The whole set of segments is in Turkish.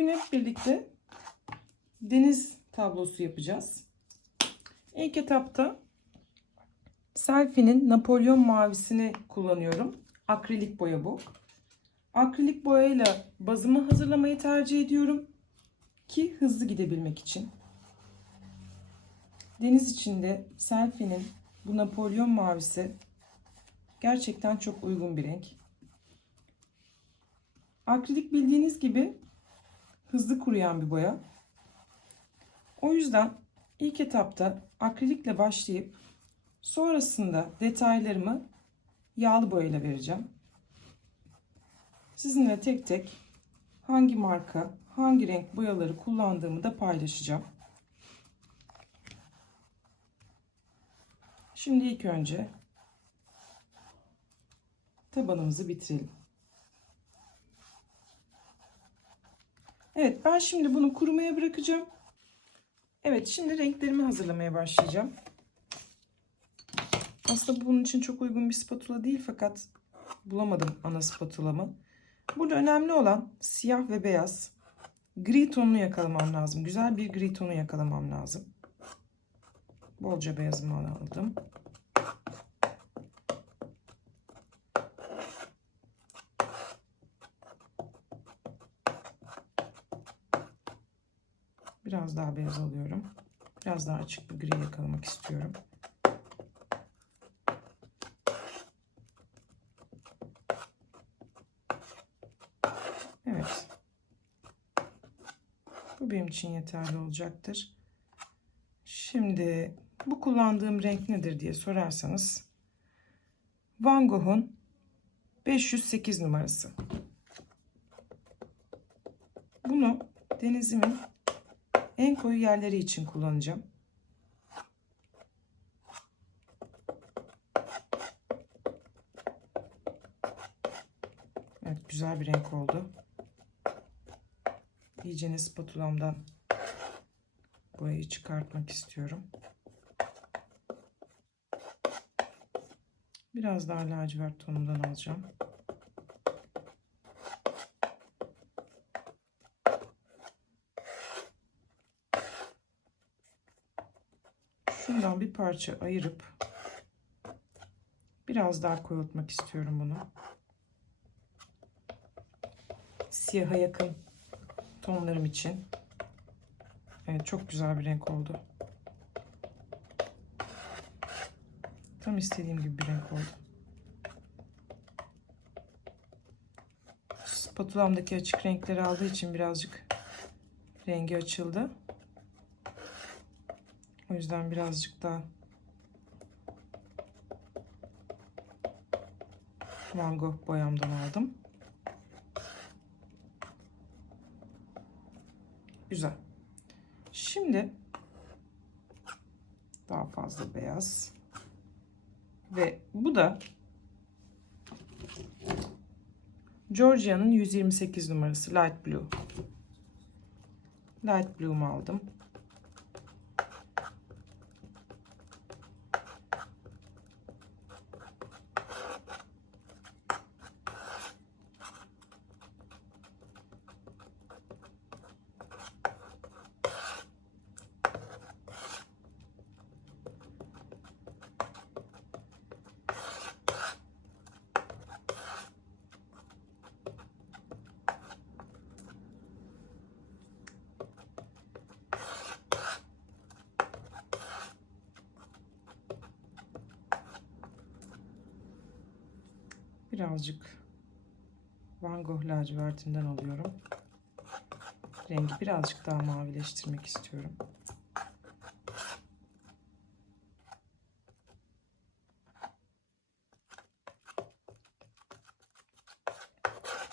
Bugün hep birlikte deniz tablosu yapacağız. İlk etapta Selfie'nin Napolyon mavisini kullanıyorum. Akrilik boya bu. Akrilik boyayla bazımı hazırlamayı tercih ediyorum ki hızlı gidebilmek için. Deniz içinde Selfie'nin bu Napolyon mavisi gerçekten çok uygun bir renk. Akrilik bildiğiniz gibi hızlı kuruyan bir boya. O yüzden ilk etapta akrilikle başlayıp sonrasında detaylarımı yağlı boyayla vereceğim. Sizinle tek tek hangi marka, hangi renk boyaları kullandığımı da paylaşacağım. Şimdi ilk önce tabanımızı bitirelim. Evet, ben şimdi bunu kurumaya bırakacağım. Evet, şimdi renklerimi hazırlamaya başlayacağım. Aslında bunun için çok uygun bir spatula değil, fakat bulamadım ana spatulamı. Burada önemli olan siyah ve beyaz. Gri tonunu yakalamam lazım. Güzel bir gri tonu yakalamam lazım. Bolca beyazımı aldım. Biraz daha beyaz alıyorum. Biraz daha açık bir gri yakalamak istiyorum. Evet. Bu benim için yeterli olacaktır. Şimdi bu kullandığım renk nedir diye sorarsanız Van Gogh'un 508 numarası. Bunu denizimin en koyu yerleri için kullanacağım. Evet, güzel bir renk oldu. İyice spatulamdan boyayı çıkartmak istiyorum. Biraz daha lacivert tonundan alacağım. Şundan bir parça ayırıp biraz daha koyultmak istiyorum bunu. Siyaha yakın tonlarım için. Evet, çok güzel bir renk oldu. Tam istediğim gibi bir renk oldu. Spatulamdaki açık renkleri aldığı için birazcık rengi açıldı. O yüzden birazcık daha Van Gogh boyamdan aldım. Güzel. Şimdi daha fazla beyaz. Ve bu da Georgia'nın 128 numarası Light Blue. Light Blue'mu aldım. Birazcık Van Gogh lacivertinden alıyorum. Rengi birazcık daha mavileştirmek istiyorum.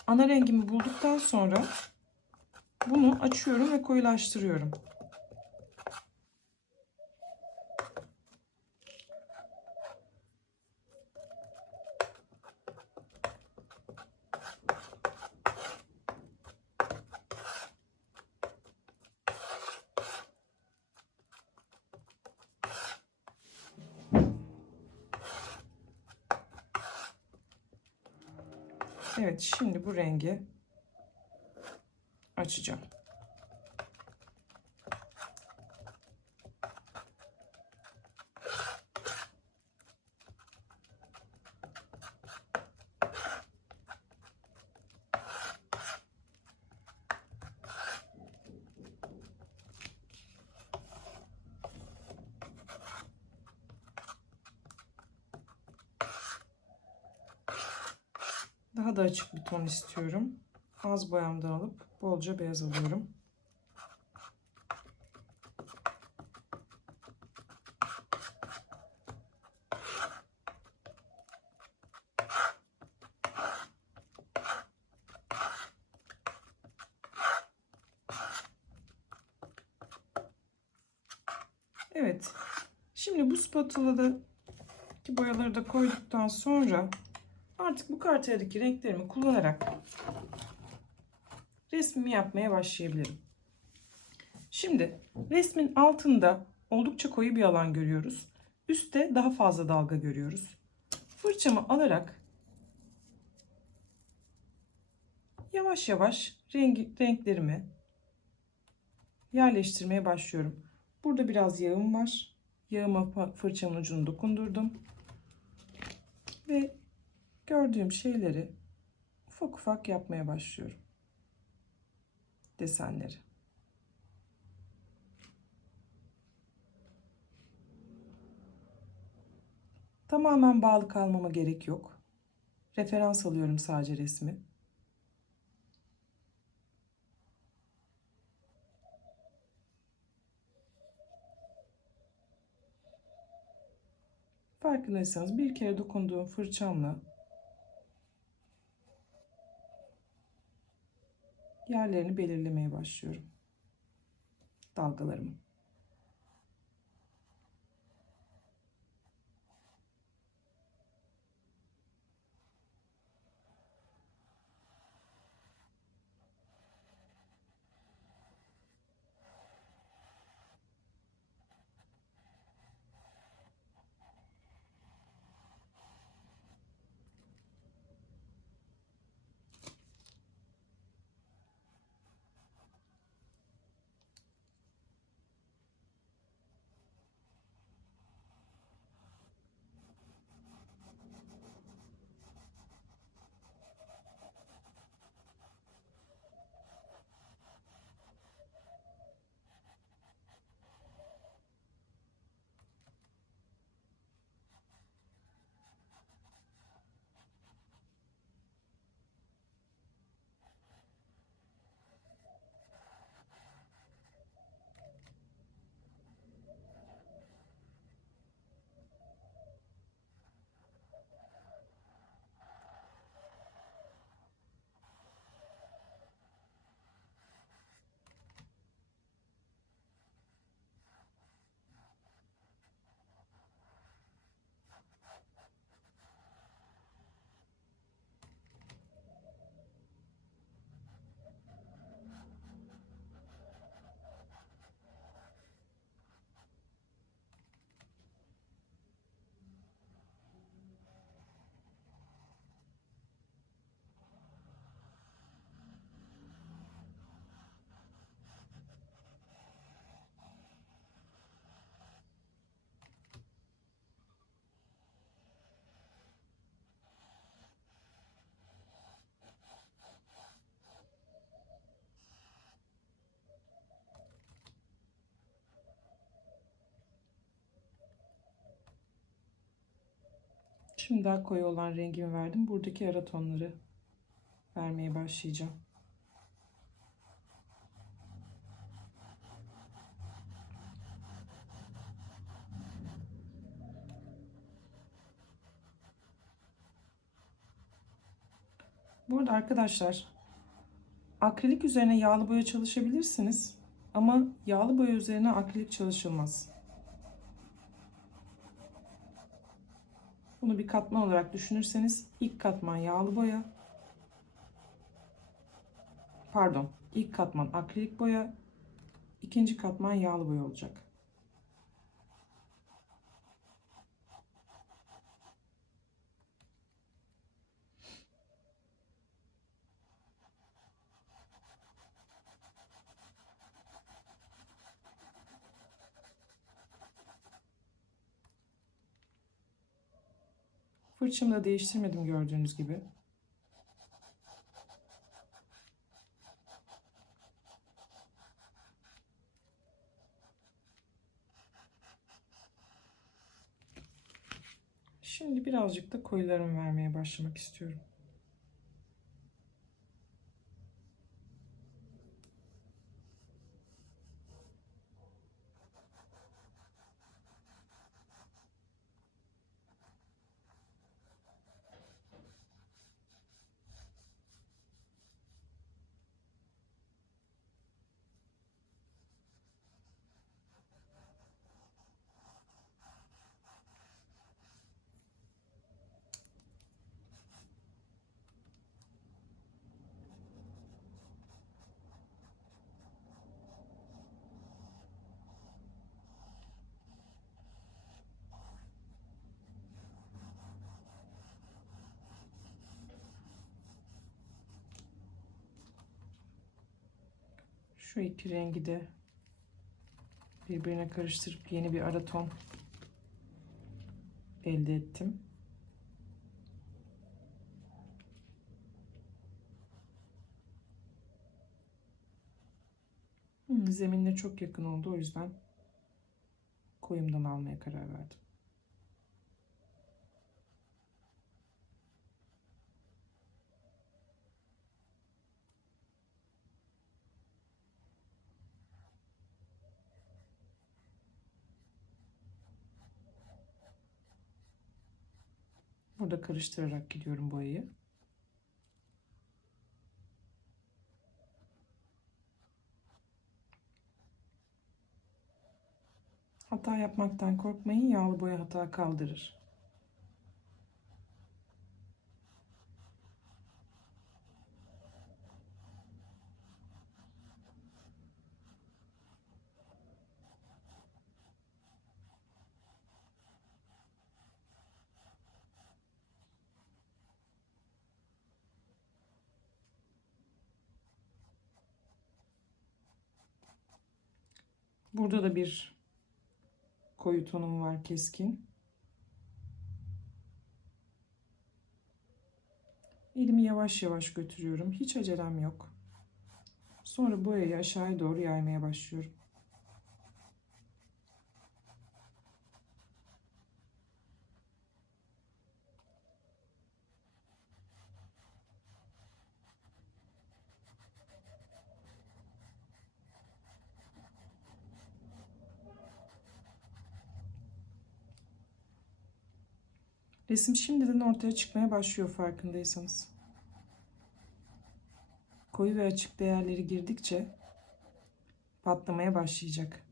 Ana rengimi bulduktan sonra bunu açıyorum ve koyulaştırıyorum. Evet, şimdi bu rengi açacağım. Daha da açık bir ton istiyorum. Az boyamdan alıp bolca beyaz alıyorum. Evet. Şimdi bu spatuladaki boyaları da koyduktan sonra artık bu karteldeki renklerimi kullanarak resmimi yapmaya başlayabilirim. Şimdi resmin altında oldukça koyu bir alan görüyoruz. Üstte daha fazla dalga görüyoruz. Fırçamı alarak yavaş yavaş renklerimi yerleştirmeye başlıyorum. Burada biraz yağım var. Yağıma fırçamın ucunu dokundurdum. Ve gördüğüm şeyleri ufak ufak yapmaya başlıyorum. Desenleri. Tamamen bağlı kalmama gerek yok. Referans alıyorum sadece resmi. Farkındaysanız bir kere dokunduğum fırçamla yerlerini belirlemeye başlıyorum. Dalgalarımı. Şimdi daha koyu olan rengimi verdim. Buradaki ara tonları vermeye başlayacağım. Burada arkadaşlar akrilik üzerine yağlı boya çalışabilirsiniz. Ama yağlı boya üzerine akrilik çalışılmaz. Bunu bir katman olarak düşünürseniz ilk katman yağlı boya. Pardon, ilk katman akrilik boya, ikinci katman yağlı boya olacak. Fırçamı da değiştirmedim gördüğünüz gibi. Şimdi birazcık da koyularımı vermeye başlamak istiyorum. Şu iki rengi de birbirine karıştırıp yeni bir ara ton elde ettim. Zeminle çok yakın oldu, o yüzden koyumdan almaya karar verdim. Burada karıştırarak gidiyorum boyayı. Hata yapmaktan korkmayın. Yağlı boya hata kaldırır. Burada da bir koyu tonum var, keskin. Elimi yavaş yavaş götürüyorum. Hiç acelem yok. Sonra boyayı aşağıya doğru yaymaya başlıyorum. Resim şimdiden ortaya çıkmaya başlıyor, farkındaysanız. Koyu ve açık değerleri girdikçe patlamaya başlayacak.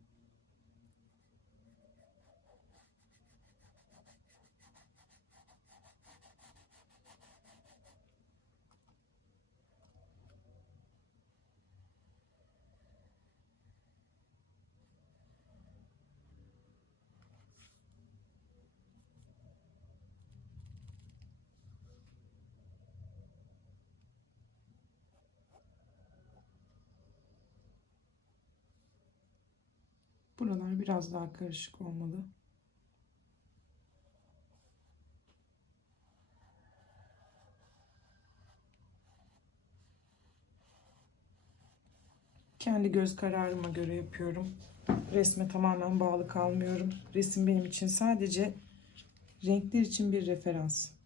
Buralar biraz daha karışık olmalı. Kendi göz kararıma göre yapıyorum. Resme tamamen bağlı kalmıyorum. Resim benim için sadece renkler için bir referans.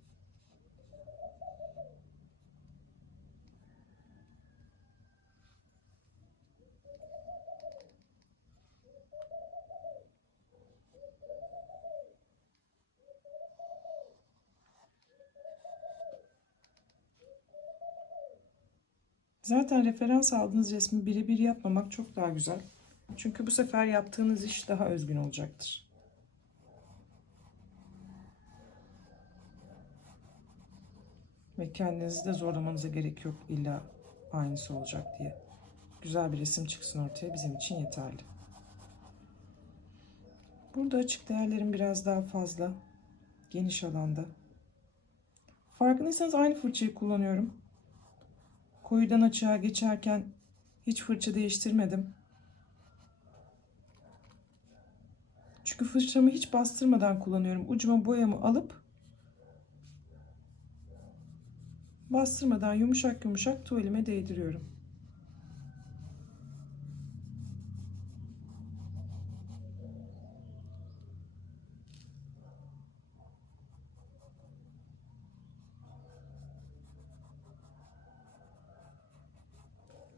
Zaten referans aldığınız resmi birebir yapmamak çok daha güzel. Çünkü bu sefer yaptığınız iş daha özgün olacaktır. Ve kendinizi de zorlamanıza gerek yok illa aynısı olacak diye. Güzel bir resim çıksın ortaya, bizim için yeterli. Burada açık değerlerim biraz daha fazla. Geniş alanda. Farkındaysanız aynı fırçayı kullanıyorum. Koyudan açığa geçerken hiç fırça değiştirmedim. Çünkü fırçamı hiç bastırmadan kullanıyorum. Ucuma boyamı alıp bastırmadan yumuşak yumuşak tuvalime değdiriyorum.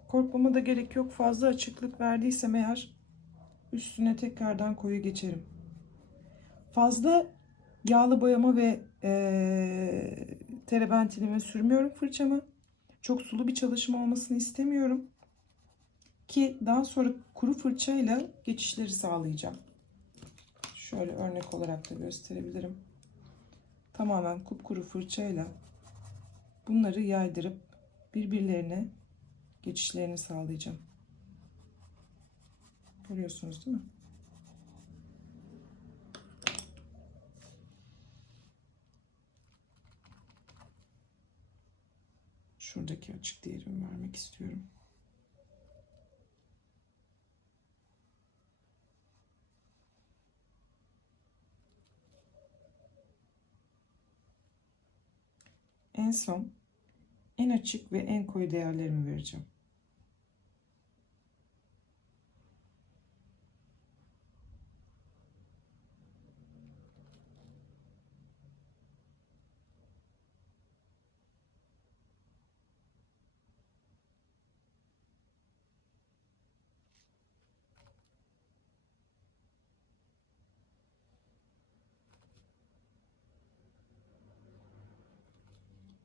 Korkmama da gerek yok. Fazla açıklık verdiysem eğer üstüne tekrardan koyu geçerim. Fazla yağlı boyama ve terebentinime sürmüyorum fırçamı. Çok sulu bir çalışma olmasını istemiyorum. Ki daha sonra kuru fırçayla geçişleri sağlayacağım. Şöyle örnek olarak da gösterebilirim. Tamamen kupkuru fırçayla bunları yaydırıp birbirlerine geçişlerini sağlayacağım. Görüyorsunuz değil mi? Şuradaki açık değerimi vermek istiyorum. son en açık ve en koyu değerlerimi vereceğim.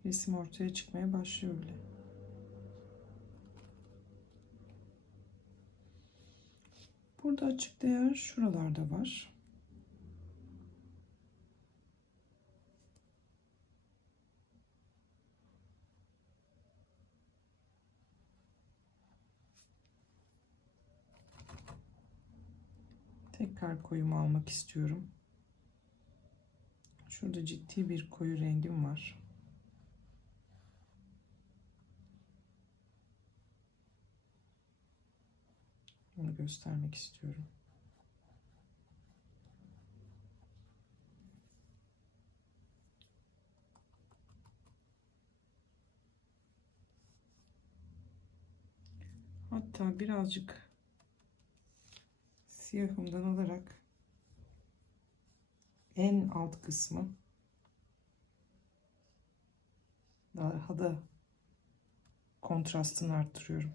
Resim ortaya çıkmaya başlıyor bile. Burada açık değer şuralarda var. Tekrar koyumu almak istiyorum. Şurada ciddi bir koyu rengim var. Onu göstermek istiyorum. Hatta birazcık siyahımdan alarak en alt kısmı daha da kontrastını arttırıyorum.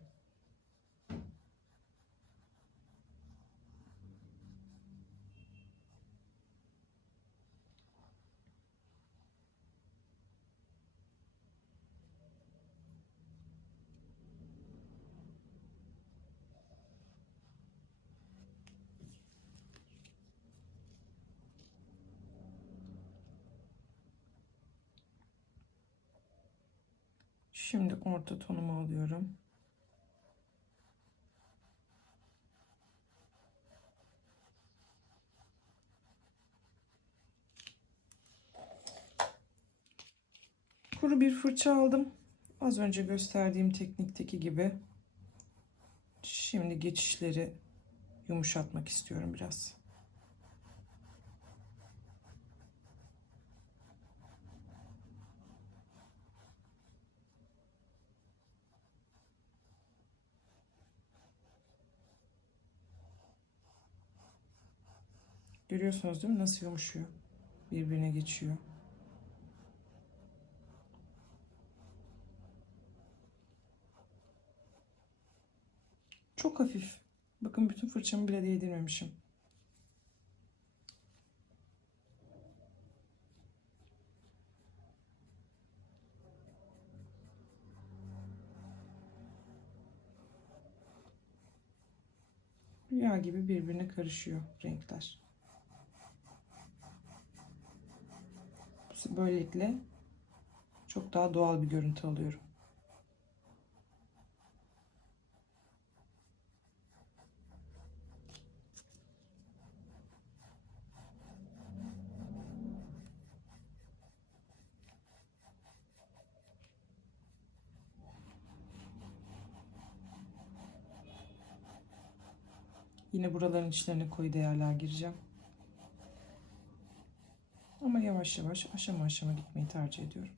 Şimdi orta tonumu alıyorum. Kuru bir fırça aldım. Az önce gösterdiğim teknikteki gibi. Şimdi geçişleri yumuşatmak istiyorum biraz. Görüyorsunuz değil mi? Nasıl yumuşuyor? Birbirine geçiyor. Çok hafif. Bakın bütün fırçamı bile değdirmemişim. Rüya gibi birbirine karışıyor renkler. Böylelikle çok daha doğal bir görüntü alıyorum. Yine buraların içlerine koyu değerler gireceğim. Ama yavaş yavaş, aşama aşama gitmeyi tercih ediyorum.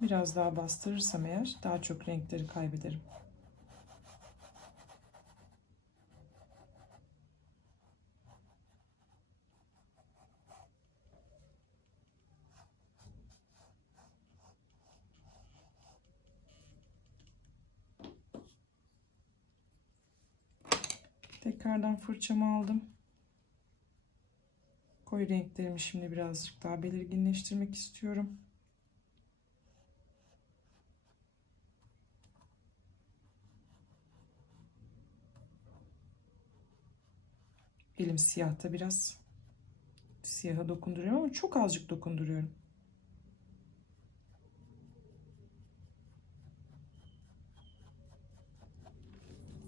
Biraz daha bastırırsam eğer daha çok renkleri kaybederim. Tekrardan fırçamı aldım. Koyu renklerimi şimdi birazcık daha belirginleştirmek istiyorum. Elim siyahta biraz siyaha dokunduruyorum ama çok azıcık dokunduruyorum.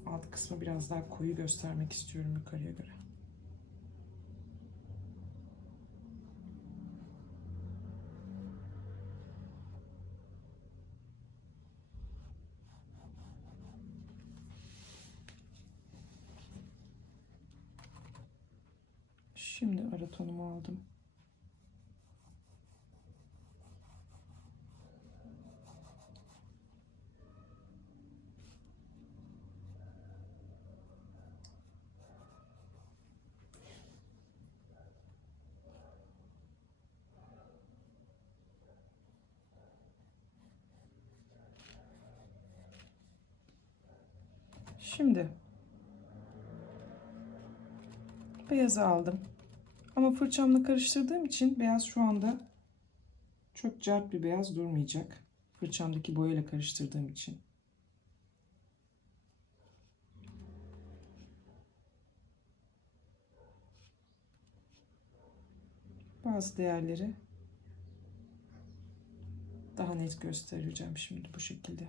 Alt kısmı biraz daha koyu göstermek istiyorum yukarıya göre. Şimdi ara tonumu aldım. Şimdi beyazı aldım. Ama fırçamla karıştırdığım için beyaz şu anda çok cart bir beyaz durmayacak. Fırçamdaki boyayla karıştırdığım için. Bazı değerleri daha net göstereceğim şimdi bu şekilde.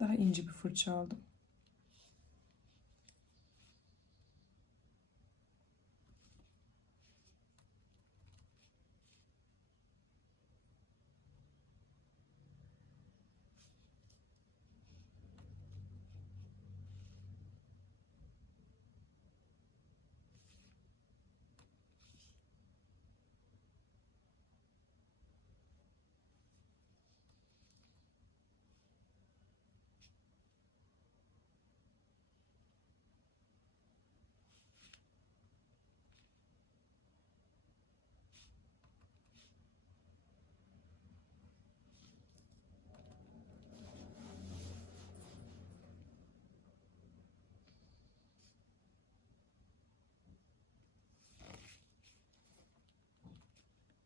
Daha ince bir fırça aldım.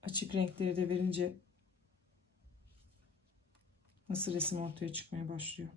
Açık renkleri de verince nasıl resim ortaya çıkmaya başlıyor.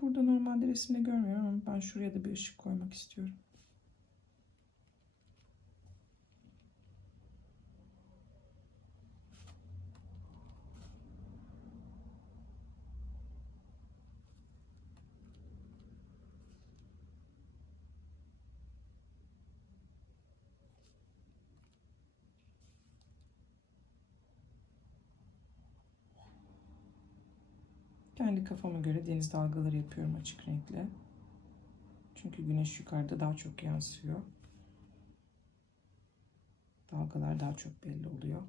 Burada normalde resimde görmüyorum ama ben şuraya da bir ışık koymak istiyorum. Kendi kafama göre deniz dalgaları yapıyorum açık renkle. Çünkü güneş yukarıda daha çok yansıyor. Dalgalar daha çok belli oluyor.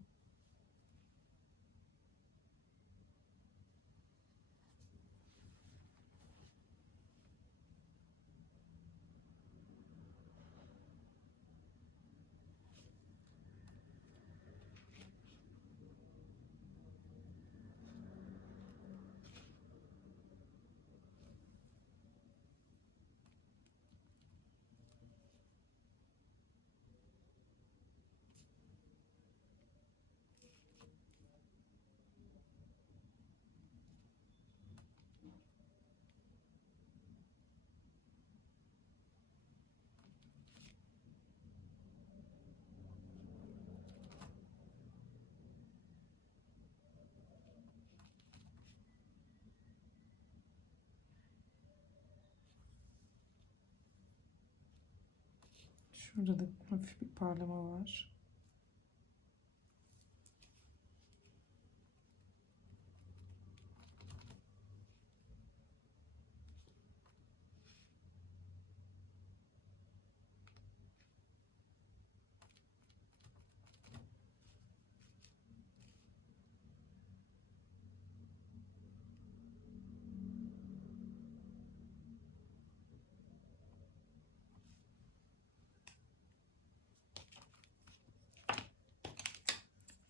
Şurada da hafif bir parlama var.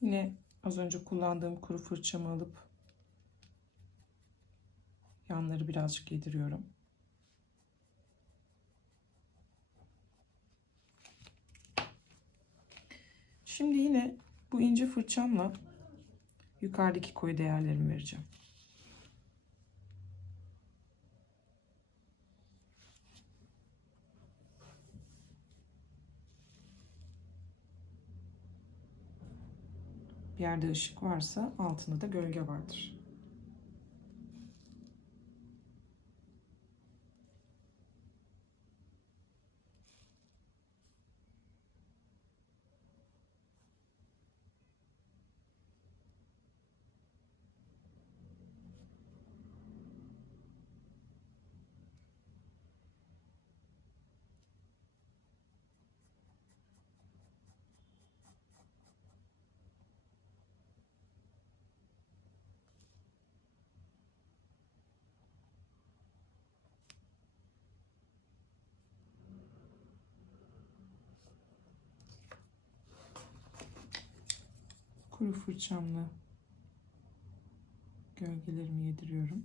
Yine Az önce kullandığım kuru fırçamı alıp yanları birazcık yediriyorum. Şimdi yine bu ince fırçamla yukarıdaki koyu değerlerimi vereceğim. Bir yerde ışık varsa altında da gölge vardır. Kuru fırçamla gölgelerimi yediriyorum.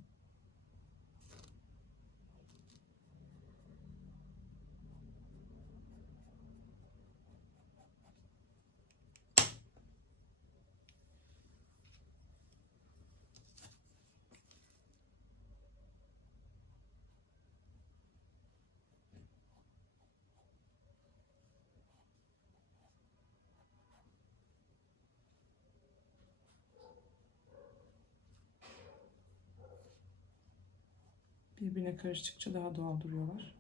Birbirine karıştıkça daha doğal duruyorlar.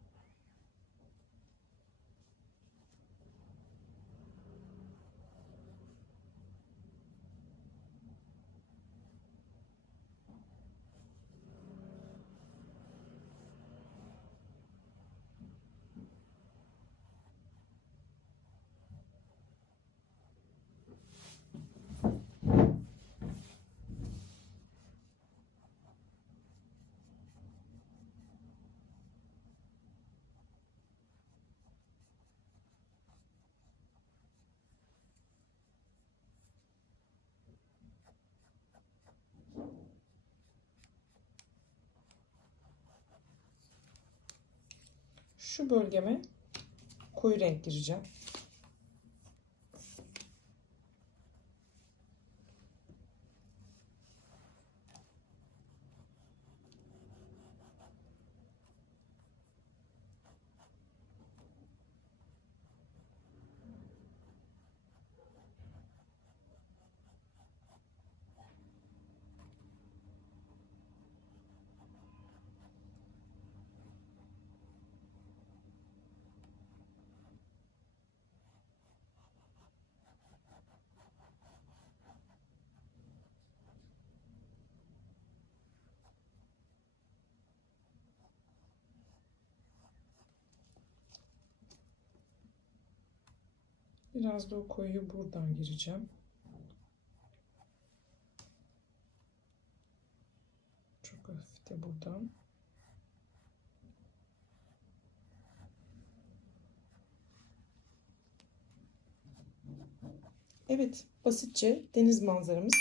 Şu bölgeme koyu renk gireceğim. Biraz da o koyu buradan gireceğim. Çok hafif de buradan. Evet, basitçe deniz manzaramız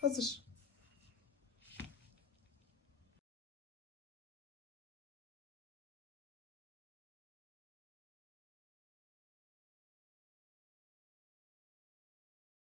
hazır.